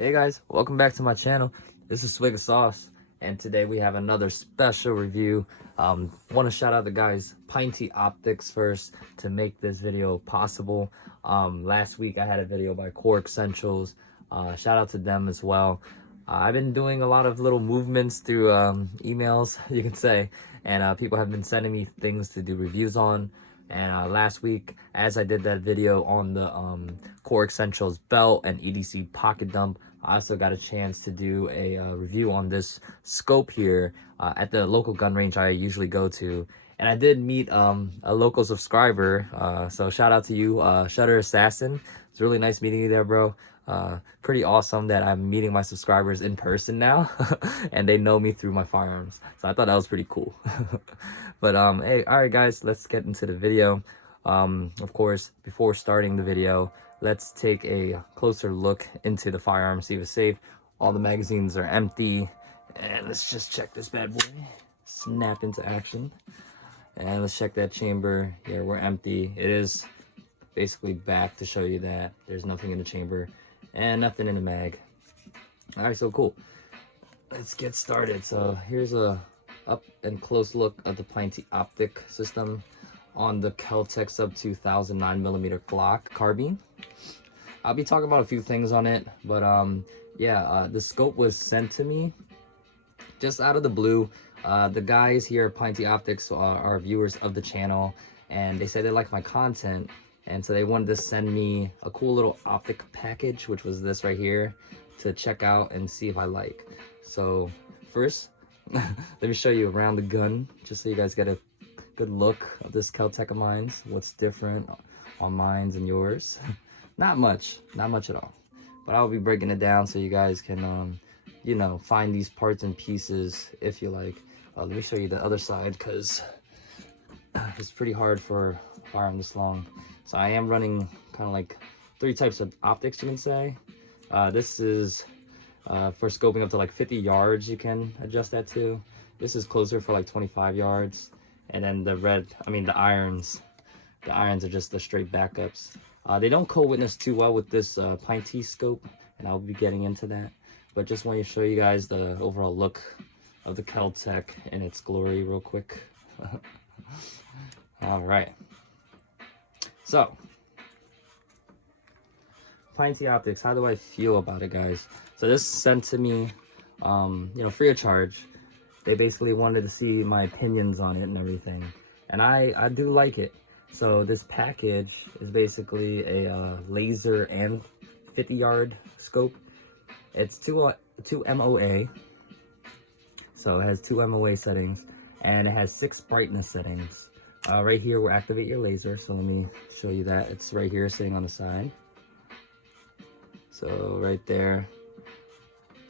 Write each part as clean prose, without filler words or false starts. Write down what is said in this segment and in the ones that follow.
Hey guys, welcome back to my channel. This is Swig of Sauce, and today we have another special review. Want to shout out the guys Pinty Optics first to make this video possible. Last week I had a video by Core Essentials. Shout out to them as well. I've been doing a lot of little movements through emails, you can say, and people have been sending me things to do reviews on. And last week, as I did that video on the Core Essentials belt and EDC pocket dump, I also got a chance to do a review on this scope here at the local gun range I usually go to. And I did meet a local subscriber, so shout out to you, Shutter Assassin. It's really nice meeting you there, bro. Pretty awesome that I'm meeting my subscribers in person now and they know me through my firearms, so I thought that was pretty cool. But hey, all right guys, let's get into the video. Of course, before starting the video, let's take a closer look into the firearm, see if it's safe. All the magazines are empty, and let's just check this bad boy. Snap into action, and let's check that chamber. Yeah, we're empty. It is basically back to show you that there's nothing in the chamber and nothing in the mag. All right, so cool. Let's get started. So here's a up and close look of the Pinty Optic system on the KELTEC Sub 2000 9mm Glock carbine. I'll be talking about a few things on it, but yeah, the scope was sent to me just out of the blue. The guys here at Pinty Optics are viewers of the channel, and they said they like my content, and so they wanted to send me a cool little optic package, which was this right here, to check out and see if I like. So first, let me show you around the gun, just so you guys get a good look of this KELTEC of mine. What's different on mine and yours? Not much at all. But I'll be breaking it down so you guys can, you know, find these parts and pieces if you like. Let me show you the other side, because it's pretty hard for a firearm this long. So I am running kind of like 3 types of optics, you can say. This is for scoping up to like 50 yards, you can adjust that to. This is closer for like 25 yards. And then the irons are just the straight backups. They don't co-witness too well with this Pinty scope, and I'll be getting into that. But just want to show you guys the overall look of the KELTEC in its glory real quick. All right. So, Pinty Optics, how do I feel about it, guys? So this sent to me, you know, free of charge. They basically wanted to see my opinions on it and everything, and I do like it. So this package is basically a laser and 50-yard scope. It's 2 MOA, so it has 2 MOA settings, and it has 6 brightness settings. Right here will activate your laser, so let me show you that. It's right here sitting on the side. So right there,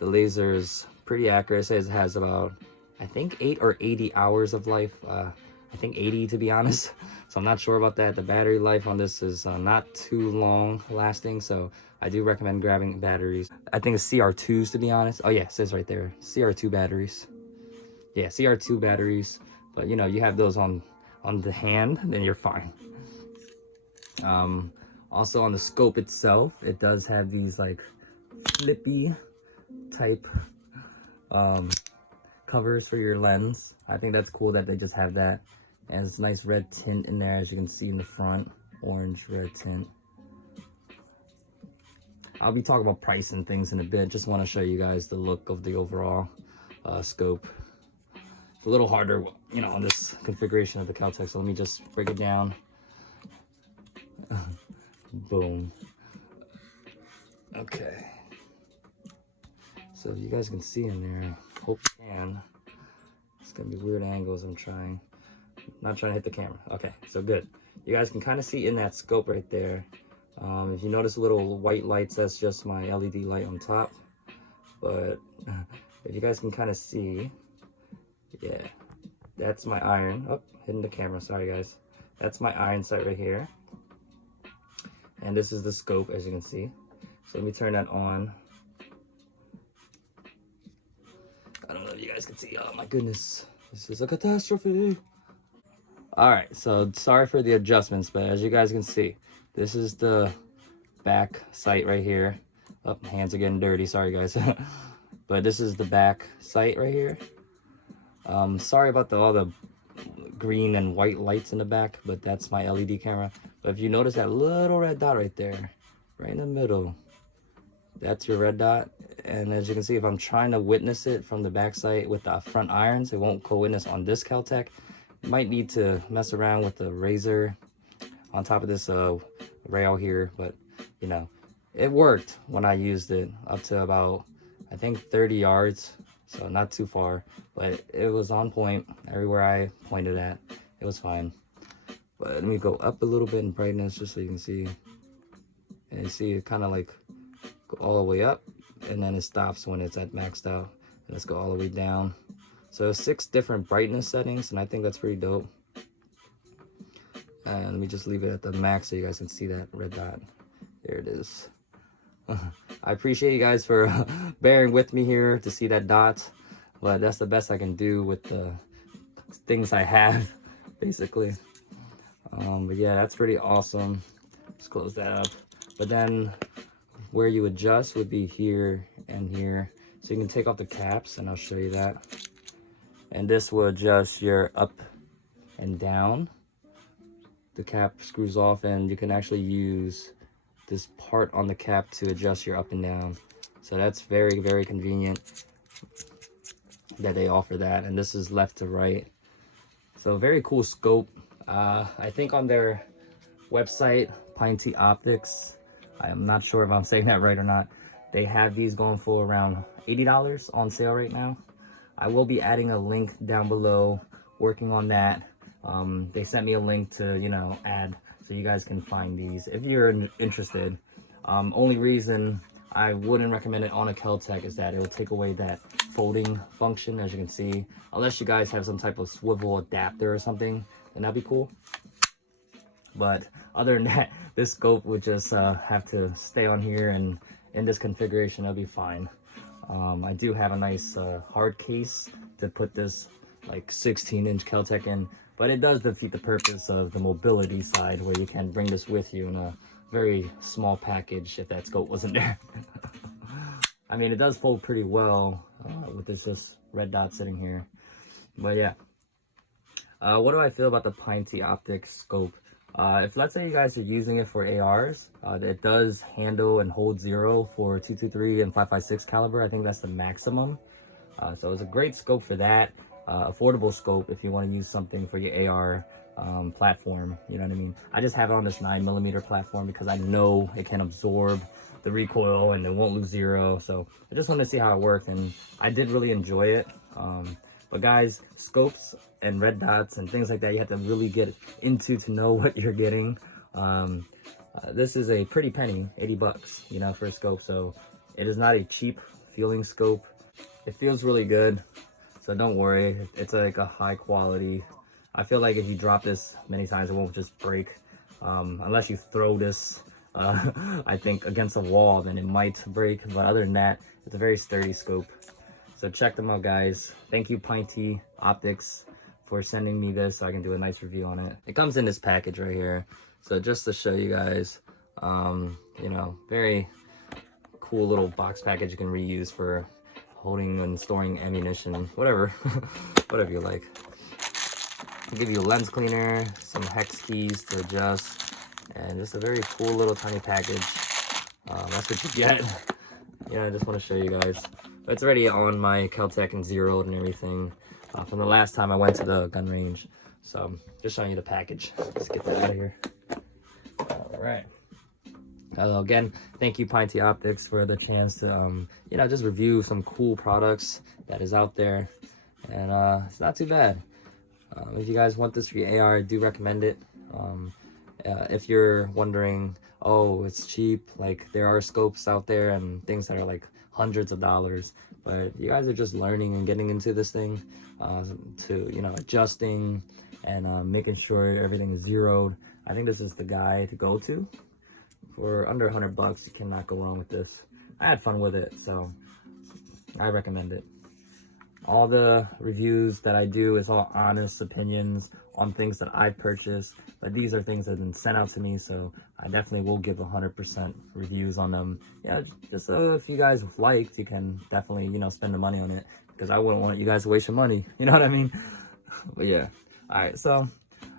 the laser is pretty accurate. It says it has about, I think, 8 or 80 hours of life. I think 80 to be honest, so I'm not sure about that. The battery life on this is not too long lasting, so I do recommend grabbing batteries. I think it's CR2s to be honest. Oh yeah, it says right there, CR2 batteries. Yeah, CR2 batteries, but you know, you have those on the hand, then you're fine. Also on the scope itself, it does have these like flippy type covers for your lens. I think that's cool that they just have that. And it's nice red tint in there, as you can see in the front, orange red tint. I'll be talking about price and things in a bit. Just want to show you guys the look of the overall scope. It's a little harder, you know, on this configuration of the KELTEC, so let me just break it down. Boom. Okay. So you guys can see in there, hope you can. It's gonna be weird angles. I'm not trying to hit the camera. Okay, so good. You guys can kind of see in that scope right there. If you notice little white lights, that's just my LED light on top. But if you guys can kind of see, yeah, that's my iron. Oh, hitting the camera, sorry guys. That's my iron sight right here. And this is the scope, as you can see. So let me turn that on. I don't know if you guys can see. Oh my goodness, this is a catastrophe. All right, so sorry for the adjustments, but as you guys can see, this is the back sight right here. Oh, hands are getting dirty, sorry guys. But this is the back sight right here. Sorry about all the green and white lights in the back, but that's my LED camera. But if you notice that little red dot right there, right in the middle, that's your red dot. And as you can see, if I'm trying to witness it from the back sight with the front irons, it won't co-witness on this KELTEC. You might need to mess around with the razor on top of this rail here, but you know, it worked when I used it up to about, I think 30 yards, so not too far, but it was on point everywhere I pointed at. It was fine. But let me go up a little bit in brightness just so you can see. And you see it kind of like go all the way up, and then it stops when it's at maxed out. And let's go all the way down. So 6 different brightness settings, and I think that's pretty dope. And let me just leave it at the max so you guys can see that red dot. There it is. I appreciate you guys for bearing with me here to see that dot, but that's the best I can do with the things I have, basically. But yeah, that's pretty awesome. Let's close that up. But then where you adjust would be here and here. So you can take off the caps, and I'll show you that. And this will adjust your up and down. The cap screws off, and you can actually use this part on the cap to adjust your up and down. So that's very, very convenient that they offer that. And this is left to right. So very cool scope. I think on their website, Pinty Optics, I'm not sure if I'm saying that right or not, they have these going for around $80 on sale right now. I will be adding a link down below, working on that. They sent me a link to, you know, add so you guys can find these if you're interested. Only reason I wouldn't recommend it on a KELTEC is that it will take away that folding function, as you can see. Unless you guys have some type of swivel adapter or something, then that'd be cool. But other than that, this scope would just have to stay on here, and in this configuration, that'll be fine. I do have a nice hard case to put this like 16-inch KELTEC in, but it does defeat the purpose of the mobility side, where you can bring this with you in a very small package if that scope wasn't there. I mean, it does fold pretty well with this just red dot sitting here. But yeah, what do I feel about the Pinty Optics scope? If let's say you guys are using it for ARs, it does handle and hold 0 for 223 and 5.56 caliber. I think that's the maximum. So it's a great scope for that. Affordable scope if you want to use something for your AR platform, you know what I mean? I just have it on this 9mm platform because I know it can absorb the recoil and it won't lose 0. So I just wanted to see how it worked, and I did really enjoy it. But guys, scopes and red dots and things like that, you have to really get into to know what you're getting. This is a pretty penny, 80 bucks, you know, for a scope. So it is not a cheap feeling scope. It feels really good. So don't worry, it's like a high quality. I feel like if you drop this many times, it won't just break. Unless you throw this, I think, against a wall, then it might break. But other than that, it's a very sturdy scope. So check them out, guys. Thank you, Pinty Optics, for sending me this so I can do a nice review on it. It comes in this package right here. So just to show you guys, you know, very cool little box package you can reuse for holding and storing ammunition, whatever, whatever you like. I'll give you a lens cleaner, some hex keys to adjust, and just a very cool little tiny package. That's what you get. Yeah, I just want to show you guys. It's already on my KELTEC and zeroed and everything from the last time I went to the gun range. So just showing you the package. Let's get that out of here. All right. Again, thank you, Pinty Optics, for the chance to you know, just review some cool products that is out there, and it's not too bad. If you guys want this for your AR, I do recommend it. If you're wondering, oh, it's cheap, like there are scopes out there and things that are like hundreds of dollars, but you guys are just learning and getting into this thing, to, you know, adjusting and making sure everything is zeroed. I think this is the guy to go to. For under 100 bucks, you cannot go wrong with this. I had fun with it, so I recommend it. all the reviews that I do is all honest opinions on things that I've purchased, but these are things that have been sent out to me, so I definitely will give 100% reviews on them. Yeah, just if you guys liked, you can definitely, you know, spend the money on it, because I wouldn't want you guys to waste your money, you know what I mean? But yeah, all right, so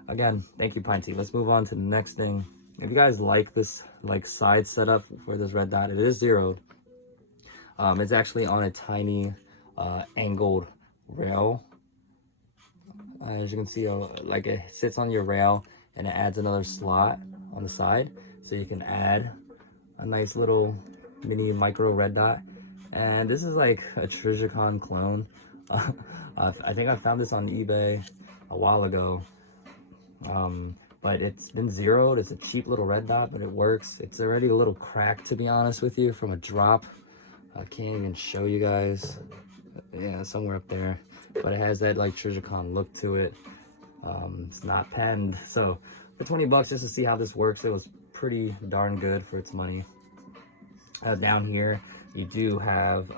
again, thank you, Pinty. Let's move on to the next thing. If you guys like this like side setup for this red dot, it is zeroed. It's actually on a tiny angled rail. As you can see, like it sits on your rail and it adds another slot on the side, so you can add a nice little mini micro red dot. And this is like a Trijicon clone. I think I found this on eBay a while ago, but it's been zeroed. It's a cheap little red dot, but it works. It's already a little cracked, to be honest with you, from a drop. I can't even show you guys. Yeah, somewhere up there, but it has that like Trijicon look to it. It's not penned, so for 20 bucks just to see how this works, it was pretty darn good for its money. Down here you do have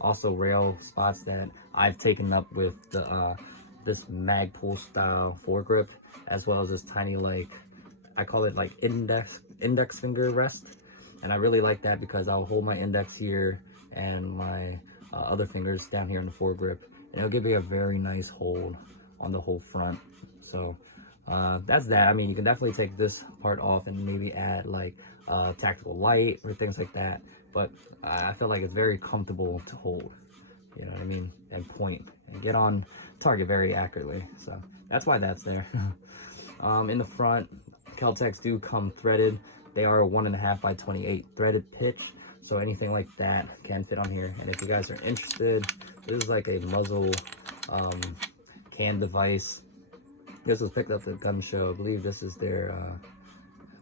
also rail spots that I've taken up with the this Magpul style foregrip, as well as this tiny, like, I call it like index finger rest, and I really like that because I'll hold my index here and my other fingers down here in the foregrip, and it'll give me a very nice hold on the whole front. So that's that. I mean, you can definitely take this part off and maybe add like tactical light or things like that, but I feel like it's very comfortable to hold, you know what I mean, and point and get on target very accurately. So that's why that's there. In the front, KELTECs do come threaded. They are 1.5 by 28 threaded pitch, so anything like that can fit on here. And if you guys are interested, this is like a muzzle cam device. This was picked up at the gun show. I believe this is their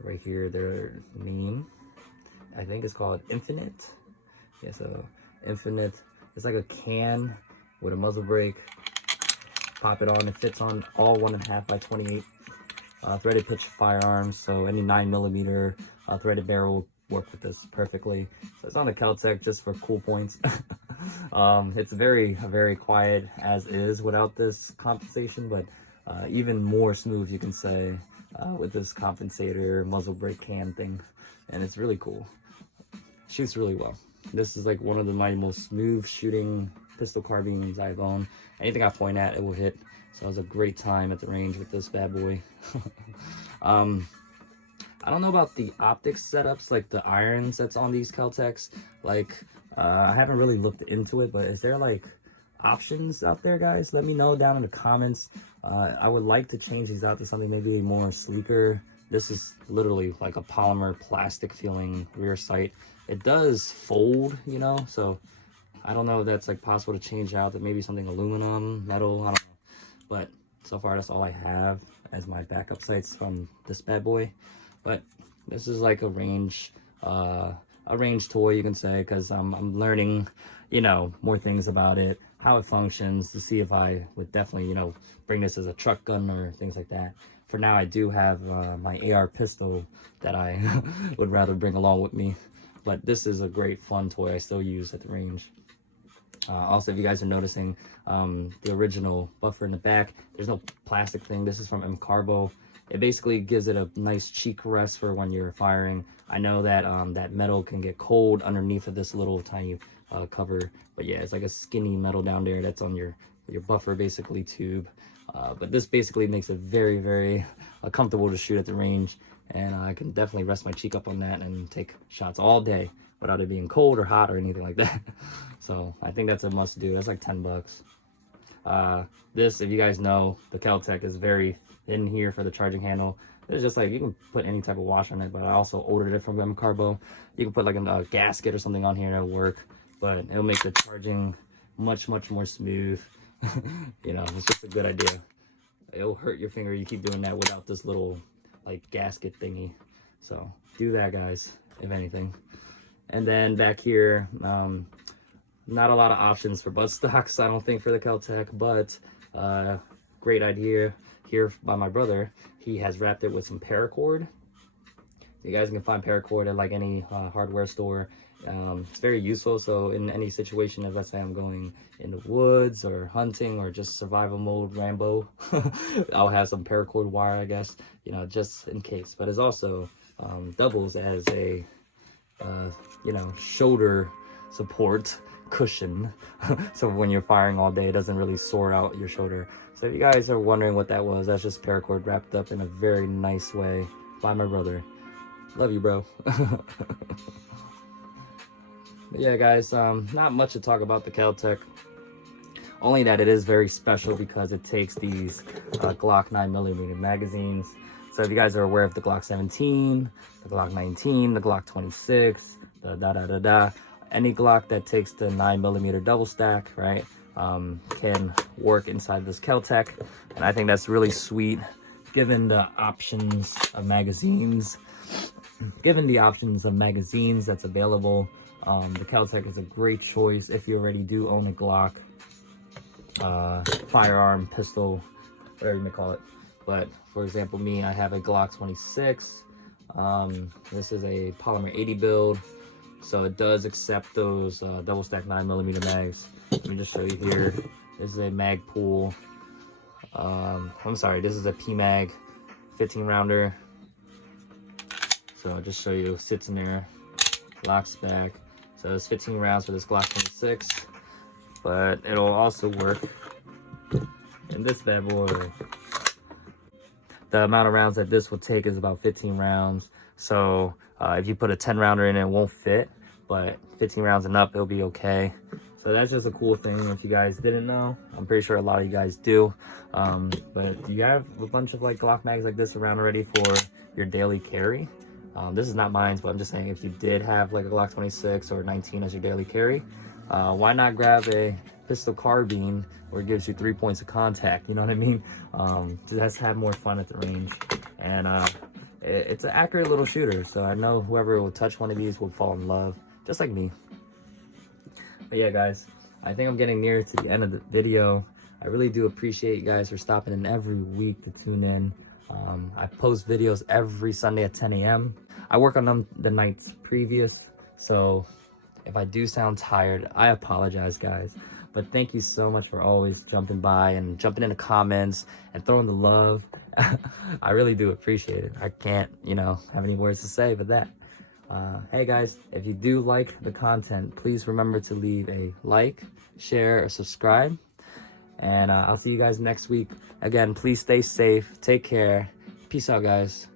right here, their name. I think it's called Infinite. Yeah, so Infinite. It's like a can with a muzzle brake. Pop it on. It fits on all 1.5 by 28 threaded pitch firearms. So any 9mm threaded barrel will work with this perfectly. So it's on the KELTEC just for cool points. It's very quiet as is without this compensation, but even more smooth, you can say, with this compensator muzzle brake cam thing, and it's really cool. Shoots really well. This is like one of my most smooth shooting pistol carbines I've owned. Anything I point at, it will hit. So it was a great time at the range with this bad boy. I don't know about the optics setups, like the irons that's on these KELTECs. Like, I haven't really looked into it, but is there like options out there, guys? Let me know down in the comments. I would like to change these out to something maybe more sleeker. This is literally like a polymer plastic feeling rear sight. It does fold, you know, so I don't know if that's like possible to change out to maybe something aluminum, metal, I don't know. But so far that's all I have as my backup sights from this bad boy. But this is like a range toy, you can say, because I'm learning, you know, more things about it, how it functions, to see if I would definitely, you know, bring this as a truck gun or things like that. For now, I do have my AR pistol that I would rather bring along with me. But this is a great fun toy I still use at the range. Also, if you guys are noticing, the original buffer in the back, there's no plastic thing. This is from M-Carbo. It basically gives it a nice cheek rest for when you're firing. I know that that metal can get cold underneath of this little tiny cover, but yeah, it's like a skinny metal down there that's on your buffer basically tube. But this basically makes it very comfortable to shoot at the range, and I can definitely rest my cheek up on that and take shots all day without it being cold or hot or anything like that. So I think that's a must do. That's like 10 bucks. This, if you guys know, the KELTEC is very thin here for the charging handle. It's just like, you can put any type of wash on it, but I also ordered it from M-Carbo. You can put like a gasket or something on here and it'll work, but it'll make the charging much more smooth. You know, it's just a good idea. It'll hurt your finger, you keep doing that without this little like gasket thingy. So do that, guys, if anything. And then back here, not a lot of options for buttstocks, I don't think, for the KELTEC, but great idea here by my brother. He has wrapped it with some paracord. You guys can find paracord at like any hardware store. It's very useful. So in any situation, if let's say I'm going in the woods or hunting or just survival mode Rambo, I'll have some paracord wire, I guess, you know, just in case. But it's also doubles as a you know, shoulder support cushion. So when you're firing all day, it doesn't really sore out your shoulder. So if you guys are wondering what that was, that's just paracord wrapped up in a very nice way by my brother. Love you, bro. But yeah, guys, not much to talk about the KELTEC. Only that it is very special because it takes these Glock 9mm magazines. So if you guys are aware of the Glock 17, the Glock 19, the Glock 26, any Glock that takes the 9mm double stack, right, can work inside this KELTEC. And I think that's really sweet, given the options of magazines. Given the options of magazines that's available, the KELTEC is a great choice if you already do own a Glock, firearm, pistol, whatever you may call it. But for example, me, I have a Glock 26. This is a polymer 80 build, so it does accept those double stack 9mm mags. Let me just show you here. This is a mag pool. I'm sorry, this is a PMag 15 rounder. So I'll just show you, sits in there, locks back. So it's 15 rounds for this Glock 26, but it'll also work in this bad boy. The amount of rounds that this will take is about 15 rounds. So if you put a 10 rounder in, it won't fit, but 15 rounds and up, it'll be okay. So that's just a cool thing. If you guys didn't know, I'm pretty sure a lot of you guys do. But do you have a bunch of like Glock mags like this around already for your daily carry? This is not mine, but I'm just saying if you did have like a Glock 26 or 19 as your daily carry, why not grab a pistol carbine where it gives you 3 points of contact, you know what I mean? Just have more fun at the range. And it's an accurate little shooter, so I know whoever will touch one of these will fall in love, just like me. But yeah, guys, I think I'm getting near to the end of the video. I really do appreciate you guys for stopping in every week to tune in. I post videos every Sunday at 10 a.m. I work on them the nights previous, so if I do sound tired, I apologize, guys. But thank you so much for always jumping by and jumping in the comments and throwing the love. I really do appreciate it. I can't, you know, have any words to say but that. Hey guys, if you do like the content, please remember to leave a like, share, or subscribe. And I'll see you guys next week. Again, please stay safe. Take care. Peace out, guys.